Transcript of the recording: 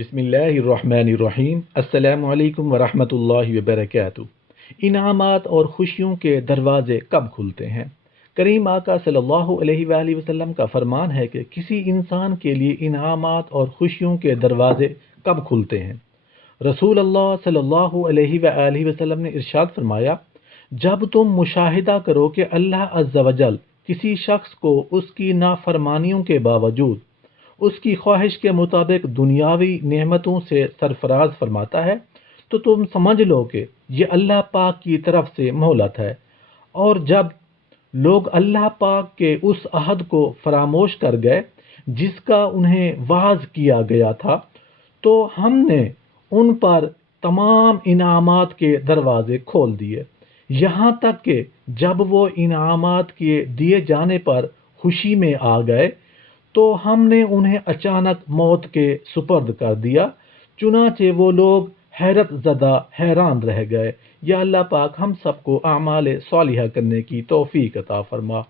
بسم اللہ الرحمن الرحیم۔ السلام علیکم ورحمۃ اللہ وبرکاتہ۔ انعامات اور خوشیوں کے دروازے کب کھلتے ہیں؟ کریم آقا صلی اللہ علیہ وآلہ وسلم کا فرمان ہے کہ کسی انسان کے لیے انعامات اور خوشیوں کے دروازے کب کھلتے ہیں؟ رسول اللہ صلی اللہ علیہ وآلہ وسلم نے ارشاد فرمایا، جب تم مشاہدہ کرو کہ اللہ عز و جل کسی شخص کو اس کی نافرمانیوں کے باوجود اس کی خواہش کے مطابق دنیاوی نعمتوں سے سرفراز فرماتا ہے، تو تم سمجھ لو کہ یہ اللہ پاک کی طرف سے مہلت ہے۔ اور جب لوگ اللہ پاک کے اس عہد کو فراموش کر گئے جس کا انہیں وعظ کیا گیا تھا، تو ہم نے ان پر تمام انعامات کے دروازے کھول دیے، یہاں تک کہ جب وہ انعامات کے دیے جانے پر خوشی میں آ گئے تو ہم نے انہیں اچانک موت کے سپرد کر دیا، چنانچہ وہ لوگ حیرت زدہ حیران رہ گئے۔ یا اللہ پاک ہم سب کو اعمال صالحہ کرنے کی توفیق عطا فرما۔